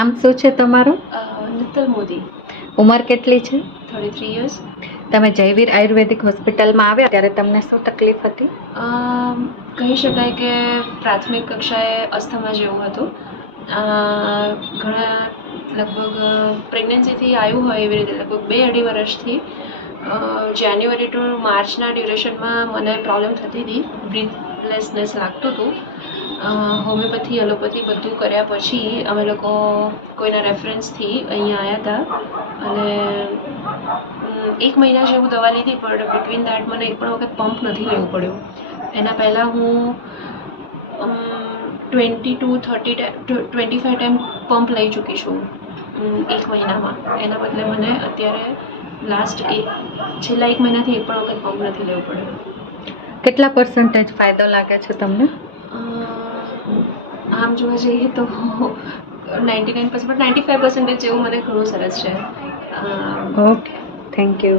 નામ શું છે તમારું? નિતલ મોદી. ઉંમર કેટલી છે? 33 years. તમે જયવીર આયુર્વેદિક હોસ્પિટલમાં આવ્યા ત્યારે તમને શું તકલીફ હતી? કહી શકાય કે પ્રાથમિક કક્ષાએ અસ્થમા જેવું હતું. ઘણા લગભગ પ્રેગ્નન્સીથી આવ્યું હોય એવી રીતે લગભગ 2-2.5 વર્ષથી જાન્યુઆરી ટુ માર્ચના ડ્યુરેશનમાં મને પ્રોબ્લેમ થતી હતી. બ્રીથલેસનેસ લાગતું હતું. હોમિયોપેથી એલોપેથી બધું કર્યા પછી અમે લોકો કોઈના રેફરન્સથી અહીંયા આવ્યા હતા અને 1 મહિના જેવું દવા લીધી, પણ બિટવીન દેટ મને એક પણ વખત પંપ નથી લેવું પડ્યું. એના પહેલાં હું 20 to 25 ટાઈમ પંપ લઈ ચૂકી છું 1 મહિનામાં. એના બદલે મને અત્યારે છેલ્લા 1 મહિનાથી એક પણ વખત પંપ નથી લેવું પડ્યું. કેટલા પર્સન્ટેજ ફાયદો લાગે છે તમને? આમ જોવા જઈએ તો 99%, 95% જેવું મને ઘણું સરસ છે. Okay, thank you.